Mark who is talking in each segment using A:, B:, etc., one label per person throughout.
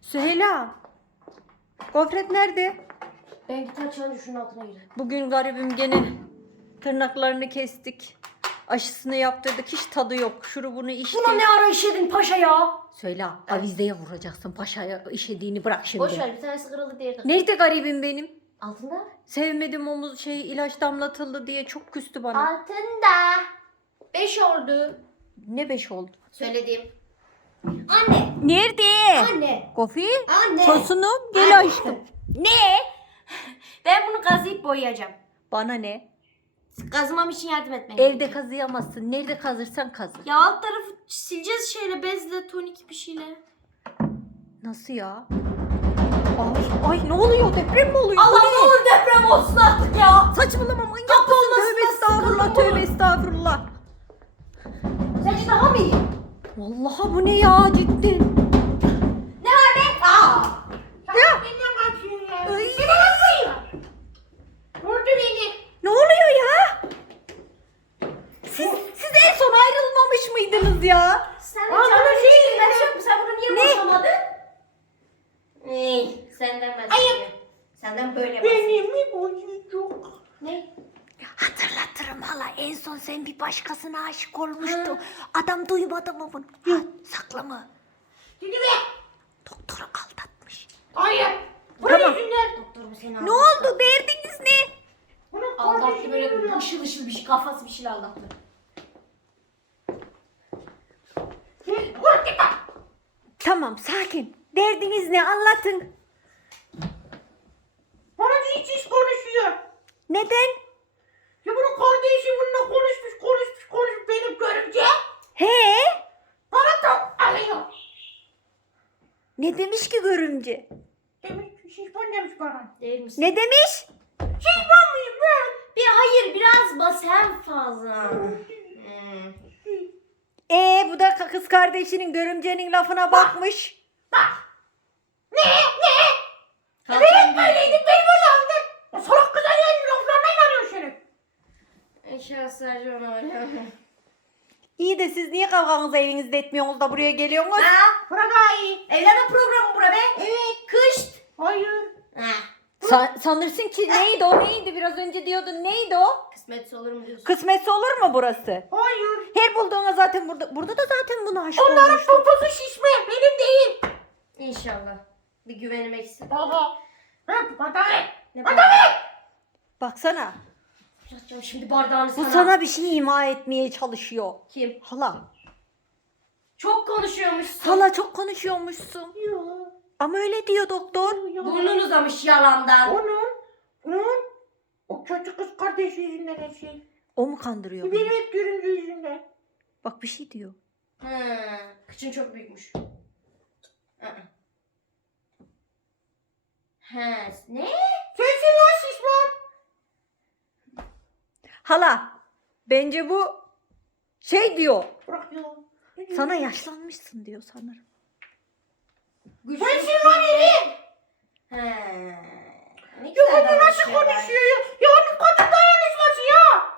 A: Süheyla. Gofret nerede?
B: Ben gitar çalınca şunun altına girdim.
A: Bugün garibim gene tırnaklarını kestik. Aşısını yaptırdık. Hiç tadı yok. Şurubunu içti.
B: Buna ne ara işledin paşa ya?
A: Söyle avizeye vuracaksın paşaya işediğini bırak şimdi.
B: Boş ver bir tanesi kırıldı diğeri de.
A: Nerede garibim benim?
B: Altında?
A: Sevmedim omuz şey ilaç damlatıldı diye çok küstü bana.
B: Altında. Beş oldu.
A: Ne beş oldu?
B: Söyledim. Anne.
A: Nerede?
B: Anne.
A: Kofi?
B: Anne.
A: Tosunum gel aşkım.
B: Ne? Ben bunu kazıyıp boyayacağım.
A: Bana ne?
B: Kazmam için yardım etmen
A: Evde
B: gerekiyor.
A: kazıyamazsın. Nerede kazırsan kazı.
B: Ya alt tarafı sileceğiz şeyle bezle tonik bir şeyle.
A: Nasıl ya? Ay, ay ne oluyor? Deprem mi oluyor? Bu
B: Allah
A: ne?
B: ne olur deprem olsun artık ya.
A: Saçmalama manyak Vallahi bu ne ya cidden?
B: Ne var be? Aa.
A: Ya.
B: Benden kaçıyor ya.
A: Ay.
B: Vurdu beni.
A: Ne oluyor ya? Siz, siz en son ayrılmamış mıydınız ya?
B: Sen
C: Aa,
B: canın
C: şey
B: için ben yok mu? Sen bunu niye
A: Ne?
B: boşamadın? Ey, senden ben Ayıp. Senden böyle bas.
C: Benim mi boyucuk?
B: Ne?
A: Hatırlatırım hala en son sen bir başkasına aşık olmuştu. Adam duymadı mı bunu? Ha, saklama.
C: Şimdi be.
A: Doktoru aldatmış.
C: Hayır. Bu
A: Tamam.
C: yüzünden.
B: Doktor bu seni
A: Ne
B: aldattı.
A: oldu? Derdiniz ne?
C: Bunun
B: Aldattı böyle ışıl ışıl bir şey kafası bir şeyle aldattı.
C: Vur git bak.
A: Tamam sakin. Derdiniz ne? Anlatın.
C: Bana hiç hiç konuşuyor.
A: Neden?
C: Ya bunun kardeşi bununla konuşmuş konuşmuş konuşmuş benim görümce.
A: He?
C: Bana top alıyor.
A: Ne demiş ki görümce?
C: Demiş şişman demiş bana.
B: Değil misin?
A: Ne demiş?
C: Şişman mıyım ben?
B: Bir hayır biraz bas hem fazla. Hmm.
A: Ee bu da kız kardeşinin görümcenin lafına bakmış.
C: Bak. Ne? Ne? Benim
B: büyük.
C: böyleydik beni böyle aldın. O salak kıza gelin laflarına inanıyor senin.
B: İnşallah sadece öyle.
A: İyi de siz niye kavganızı evinizde etmiyorsunuz da buraya geliyorsunuz?
B: Ha?
C: Bırak iyi.
B: Evlenme programı bura be. Evet. Kışt.
C: Hayır.
B: Ha.
A: Sa- sanırsın ki neydi o neydi biraz önce diyordun neydi o?
B: Kısmetse olur mu diyorsun?
A: Kısmetse olur mu burası?
C: Hayır.
A: Her bulduğuna zaten burada burada da zaten buna aşık
C: Onların
A: olmuş.
C: poposu şişme. Benim değil.
B: İnşallah. Bir güvenim eksik.
C: Aha. Hep adalet.
B: Ne
A: Baksana
B: Bırakacağım şimdi bardağını
A: bu
B: sana.
A: sana bir şey ima etmeye çalışıyor.
B: Kim?
A: Hala.
B: Çok konuşuyormuşsun.
A: Hala çok konuşuyormuşsun.
C: Ya.
A: Ama öyle diyor doktor.
B: Burnun uzamış yalandan.
C: Onun, onun, o kötü kız kardeşi yüzünden her şey.
A: O mu kandırıyor?
C: Benim
A: beni?
C: hep göründüğü yüzünden.
A: Bak bir şey diyor.
B: Hı. Kıçın çok büyükmüş. Hı. He, ne?
C: Sensin lan.
A: Hala bence bu şey diyor. Sana yaşlanmışsın diyor sanırım.
B: Güçlü. He. Ne
C: Ya
B: güzel
C: bu nasıl konuşuyor ya? Ya bir kadın dayanışması ya.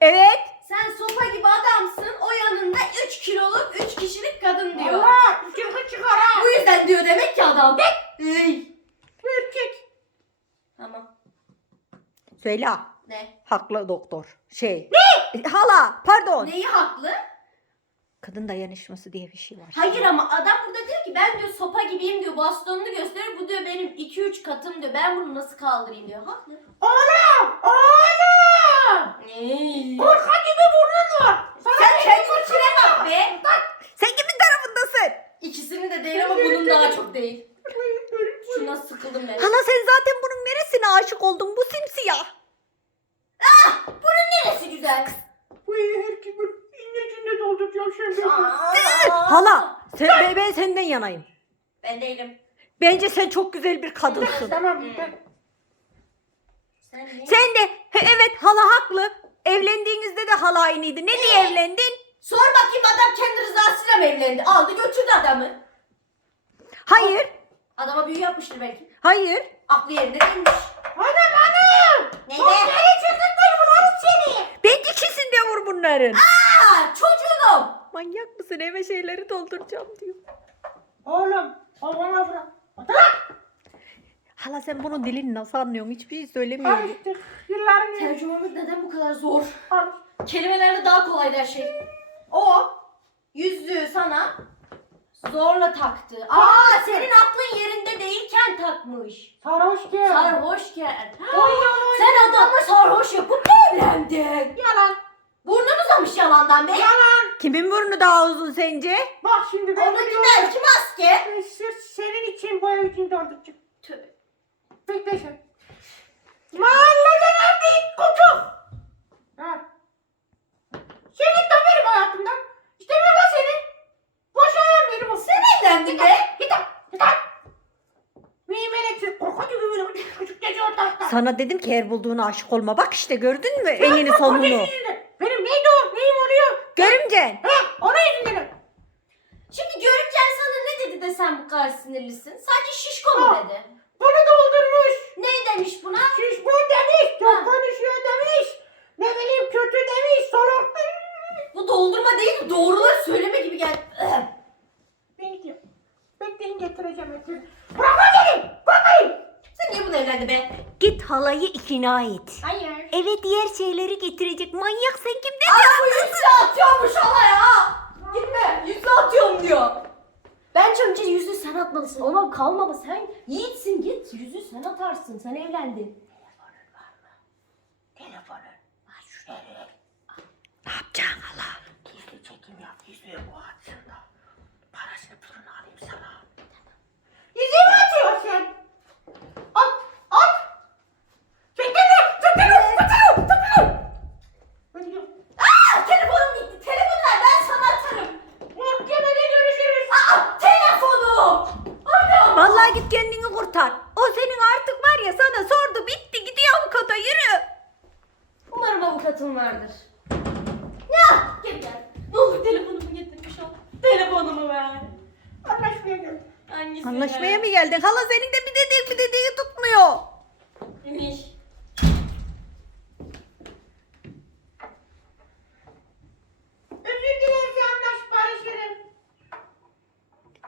A: Evet.
B: Sen sopa gibi adamsın. O yanında 3 kiloluk 3 kişilik kadın diyor.
C: Allah, çılgın çıkar ha.
B: Bu yüzden diyor demek ki adam. Ey.
C: Erkek.
B: Tamam.
A: Söyle.
B: Ne?
A: Haklı doktor. Şey. Ne? Hala pardon.
B: Neyi haklı?
A: Kadın dayanışması diye bir şey var.
B: Hayır ama adam burada diyor ki ben diyor sopa gibiyim diyor bastonunu gösteriyor. Bu diyor benim 2-3 katım diyor. Ben bunu nasıl kaldırayım diyor. Haklı.
C: Oğlum, oğlum.
B: Ey.
C: Korka gibi burnun var. Sana
B: Sen
C: ne
B: kendi içine bak be.
A: Sen kimin tarafındasın?
B: İkisini de değil ama bunun daha çok değil. Şuna sıkıldım ben.
A: Hala sen zaten bunun neresine aşık oldun? Bu simsiyah.
B: Güzel?
C: Bu iyi her gibi incecinde dolduracağım şimdi.
B: Aa.
A: Hala sen, ben, ben senden yanayım.
B: Ben değilim.
A: Bence sen çok güzel bir kadınsın.
C: Tamam, ben-
B: Sen ne?
A: Sen de he, evet hala haklı. Evlendiğinizde de hala aynıydı. Ne diye evlendin?
B: Sor bakayım adam kendi rızasıyla mı evlendi? Aldı götürdü adamı.
A: Hayır.
B: Adama büyü yapmıştır belki.
A: Hayır.
B: Aklı yerinde değilmiş.
C: Anam anam.
B: Ne de?
C: seni çıldırtmayı bularım seni.
A: Ben ikisini bunların.
B: Aa, çocuğum.
A: Manyak mısın? Eve şeyleri dolduracağım diyor.
C: Oğlum Al bana bırak. Otur lan.
A: Hala sen bunun dilini nasıl anlıyorsun? Hiçbir şey söylemiyorsun.
C: Alıştık. Yılların.
B: Tercümemiz neden bu kadar zor?
C: Alış.
B: Kelimelerde daha kolay her şey. O yüzüğü sana zorla taktı. Aa senin aklın yerinde değilken takmış.
C: Sarhoş gel.
B: Sarhoşken.
C: Oy yalan.
B: Sen adamla sarhoş yapıp evlendin.
C: Yalan.
B: Burnun uzamış yalandan be.
C: Yalan.
A: Kimin burnu daha uzun sence?
C: Bak şimdi ben
B: Onunki
C: biliyorum.
B: belki maske.
C: Ben Sırf senin için bu ev için dolduracağım.
B: Tövbe.
C: Bekle sen. Mahalleden erdik koku. Ha. Sen git lan benim hayatımdan. İstemiyorum ben seni. Boşan beni bu.
B: Sen evlendin be.
C: Git lan. Git elektrik korkunç gibi böyle çocuk gece ortalıkta.
A: Sana dedim ki her bulduğuna aşık olma. Bak işte gördün mü enini sonunu.
C: Benim neydi o? Neyim oluyor?
A: Görümcen.
C: He, ona yüzünden.
B: Şimdi görümcen sana ne dedi de sen bu kadar sinirlisin? Sadece şişko mu
C: Aa.
B: dedi?
C: Bunu doldurmuş.
B: Ne demiş buna?
C: Şiş bu demiş.
B: Ha.
C: Çok konuşuyor demiş. Ne bileyim kötü demiş. Soluk.
B: Bu doldurma değil doğruları söyleme gibi geldi.
C: Ben gidiyorum. Bekleyin getireceğim hepsini. Bırak lan beni. Bırakayım.
B: Sen niye bunu evlendin be?
A: Git halayı ikna et.
B: Hayır.
A: Eve diğer şeyleri getirecek. Manyak sen kim ne?
B: Aa bu yüzüğü atıyormuş hala ya. Gitme yüzüğü atıyorum diyor. Bence önce yüzüğü sen atmalısın. Ona kalmama sen yiğitsin git. Yüzüğü sen atarsın. Sen evlendin.
C: Telefonun. Aç şuraya.
A: Ne yapacaksın hala?
C: Gizli çekim yap. Yüzüğü bu atsın da. Parasını pulunu alayım sana. Yüzüğü mü atıyorsun? At. At. Çekilme. Çekilme. Çekilme. Çekilme. Ben gidiyorum.
B: Aa telefonum gitti. Telefonu ver ben sana atarım.
C: Mahkemede görüşürüz.
B: Aa telefonum. Ana.
A: Vallahi git kendini kurtar. O senin artık var ya sana sordu bitti gidiyor avukata yürü.
B: Umarım avukatın vardır. Ya gel gel. Ne olur telefonumu getirmiş ol.
C: Anlaşmaya geldim.
B: Hangisi?
A: Anlaşmaya mı geldin? Hala senin de bir dediğin bir dediğini tutmuyor.
B: Neymiş?
C: Özür dilerim anlaş barışırım.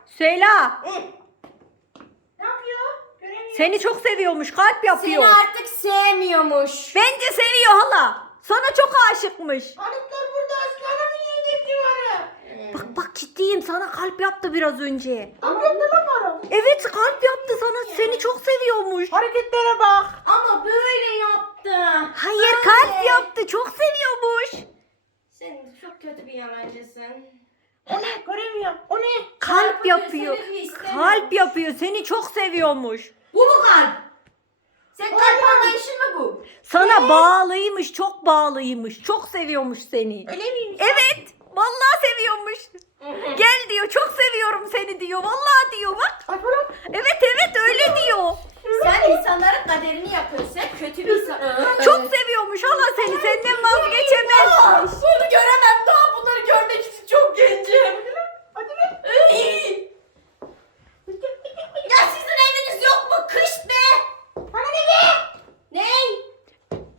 A: Söyle.
C: Ne yapıyor? Göremiyorum.
A: Seni çok seviyormuş kalp yapıyor.
B: Seni artık sevmiyormuş.
A: Bence seviyor hala. Sana çok aşıkmış.
C: Hanımlar burada aslanımın yengesi var.
A: Bak ciddiyim sana kalp yaptı biraz önce.
C: Ama bana.
A: Evet kalp yaptı sana seni çok seviyormuş.
C: Hareketlere bak.
B: Ama böyle yaptı.
A: Hayır
B: Anne.
A: kalp yaptı çok seviyormuş.
B: Sen çok kötü bir yalancısın.
C: O ne? Göremiyorum. O ne?
A: Kalp yapıyor.
B: Seni istemiyorum.
A: Kalp yapıyor seni çok seviyormuş.
B: Bu mu kalp? Sen kalp anlayışın mı bu?
A: Sana bağlıymış çok bağlıymış. Çok seviyormuş seni.
C: Öyle miymiş?
A: Evet vallahi seviyormuş. Gel diyor çok seviyorum seni diyor. Vallahi diyor bak. Evet evet öyle diyor.
B: Sen insanların kaderini yapıyorsun. Sen kötü bir insan.
A: Çok seviyormuş hala seni senden vazgeçemez.
B: Bunu göremem. Daha bunları görmek için çok gencim. Iy. ya sizin eviniz yok mu? Kış be.
C: Bana ne be?
B: Ney?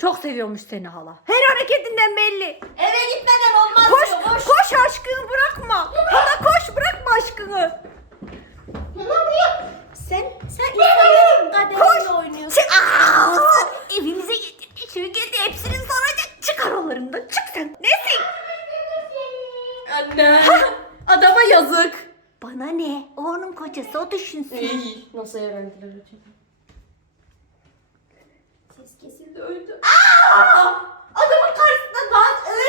A: Çok seviyormuş seni hala. Her hareketinden belli.
B: Eve gitmeden olmaz
A: Koş
B: diyor. Boş.
A: koş aşkını bırakma. Hala koş bırakma aşkını.
B: Sen, sen insanların kaderiyle oynuyorsun.
A: Çık. Aa, evimize getirdi. Şöyle geldi hepsinin soracak. Çık aralarından çık sen. Nesin?
B: Anne. Adama yazık.
A: Bana ne? Onun kocası o düşünsün.
B: Nasıl evlendiler acaba? Ses kesildi öldü. Adamın karşısında dans öyle